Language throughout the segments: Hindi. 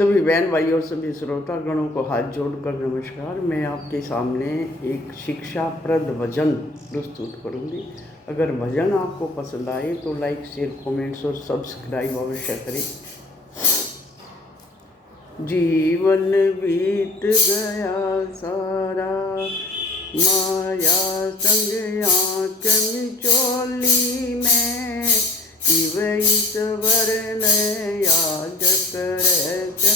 सभी बहन भाई और सभी श्रोतागणों को हाथ जोड़कर नमस्कार। मैं आपके सामने एक शिक्षाप्रद भजन प्रस्तुत करूंगी। अगर भजन आपको पसंद आए तो लाइक, शेयर, कमेंट्स और सब्सक्राइब अवश्य करें। जीवन बीत गया सारा, माया संग आँख मिचोली में, ईश्वर ने याद करे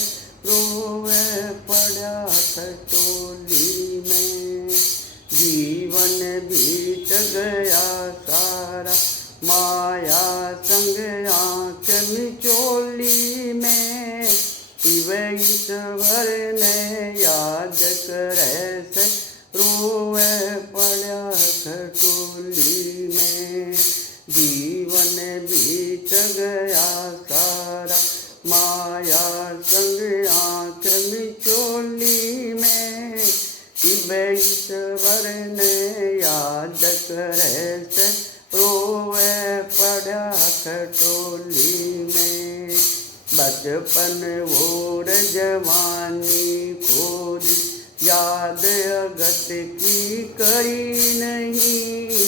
रोवे पड़ा खटोली में। जीवन बीत गया सारा, माया संग आँख मिचोली में, ईश्वर ने याद करे रोवे पड़ा खटोली में। जीवन बीत गया सारा, माया संग आँख मिचोली में, ईश्वर ने याद करे रोवे पड़ा खटोली में। बचपन और जवानी खोज याद अगत की करी नहीं,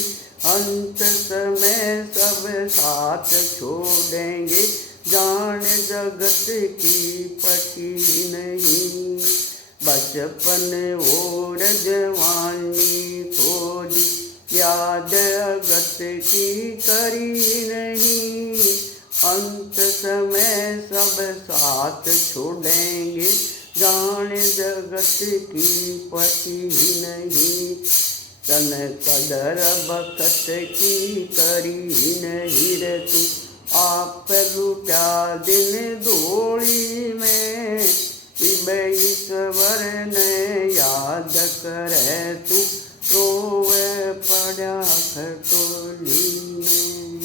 अंत समय सब साथ छोड़ेंगे, जान जगत की पटी नहीं। बचपन और जवानी खोज याद अगत की करी नहीं, अंत समय सब साथ छोड़ेंगे, जान जगत की पटी नहीं। तन कदर बखत की करी नहीं रे तू, आप लुटा दिन डोली में, ईश्वर ने याद करे तू रोवे पड़ा खटोली में।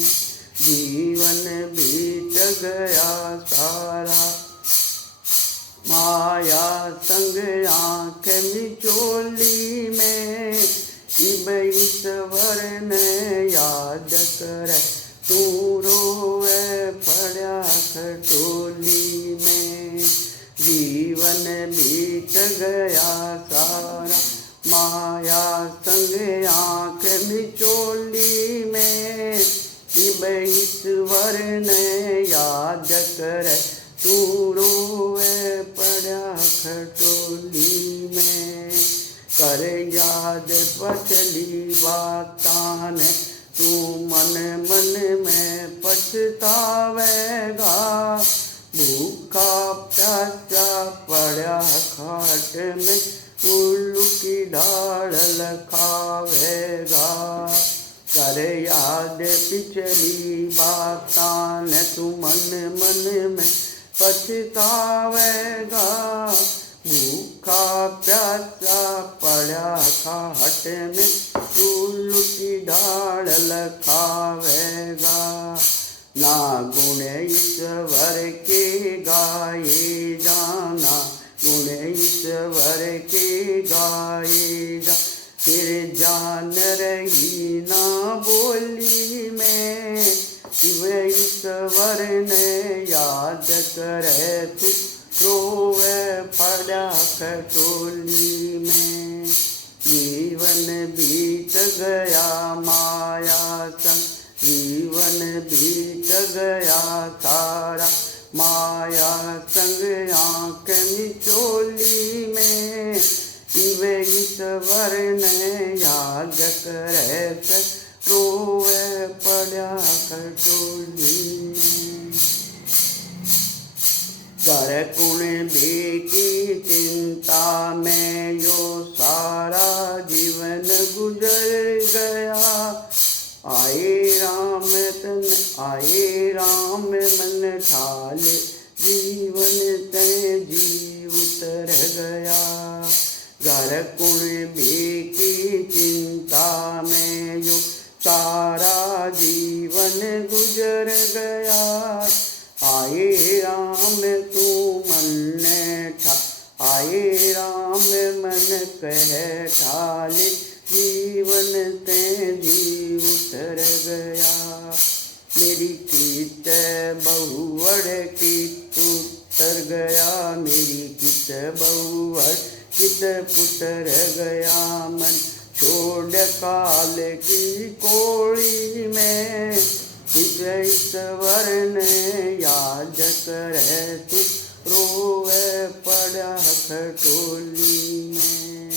जीवन बीत गया सारा, माया संग आँख मिचोली में, ईश्वर ने याद करे तू रोवे पड़ा खटोली में। जीवन बीत गया सारा, माया संग आँख मिचोली में, ईश्वर ने याद करे तू रोवे पड़ा खटोली में। कर याद पछली बातान, तू मन मन में पछतावेगा, भूखा प्यासा पड़ा खाट में, उल्लू की ढाल खावेगा। कर याद पिछली बातान, तू मन मन में पछतावेगा, भूखा प्यासा पड़ा खाट में, उल्लू की ढाल खावेगा। ना गुण ईश्वर के गाए जाना, गुण ईश्वर के गाए जा, फिर जान रही ना बोली में, ईश्वर ने याद करे तू रोवे पड़ा खटोली में। जीवन बीत गया माया संग, जीवन बीत गया सारा, माया संग आँख मिचोली में, ईश्वर ने याद करे रोवे पड़ा खटोली में। घर कुण की चिंता में यो सारा जीवन गुजर गया, आए राम तन आए राम मन ठाल, जीवन ते जी उतर गया। घर कुण की चिंता में यो सारा जीवन गुजर गया, आए राम तू मन ठा, आए राम मन कह ठाल, जीवन ते जी उतर गया। मेरी कीत बहुवड़ की तू तर गया मेरी कित बहुवर कित पुत्र गया मन छोड़ काल की कोड़ी में ईश्वर ने याद करे तू रोवे पड़ा खटोली में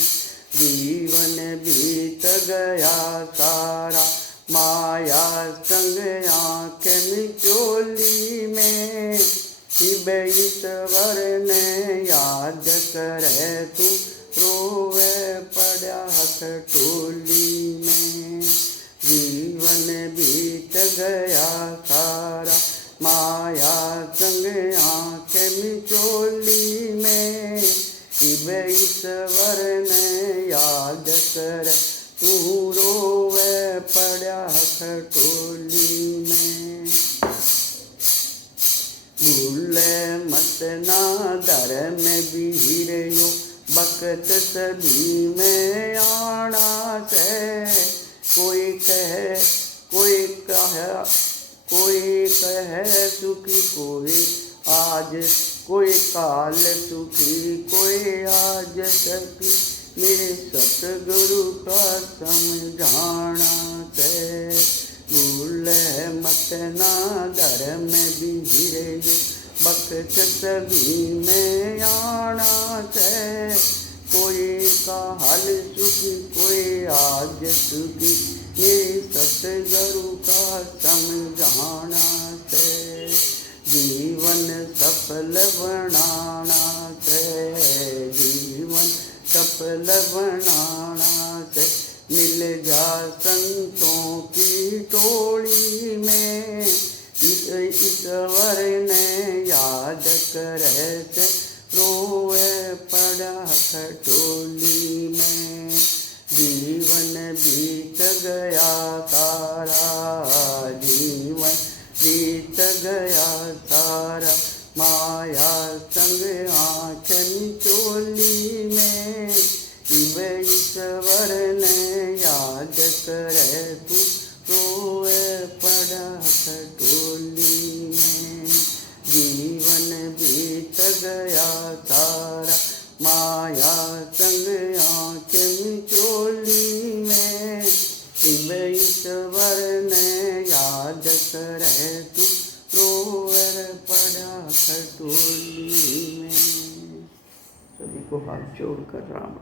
जीवन बीत गया सारा माया संग आँख मिचोली में शिव ईश्वर ने याद करे तू रोवे पड़ा खटोली में जीवन बीत गया सारा माया संग आँख मिचोली में शिव ईश्वर ने याद कर तू रोवे पड़ा खटोली में भूले मत ना दर में बीरियो बकत सभी में आना से कोई कहे सुखी कोई आज कोई काल सुखी कोई आज सखी मेरे सतगुरु का समझाना से भूल मत ना दर में बिहरे बख्श सभी में आना से कोई का हाल सुखी कोई आज सुखी ये सतगुरु का समझाना से जीवन सफल बनाना से जीवन सफल बनाना से मिल जा संतों की टोली में ईश्वर ने याद करे से रोए पड़ा खटोली में जीवन बीत गया सारा जीवन बीत गया सारा माया संग आँख मिचोली में शिव ईश्वर ने याद करे तू रोए पड़ा खटोली में जीवन बीत गया सारा माया संग आँख मिचोली में शिव ईश्वर ने याद करे तू रोए पड़ा खटोली में। सभी को हाथ जोड़कर राम राम।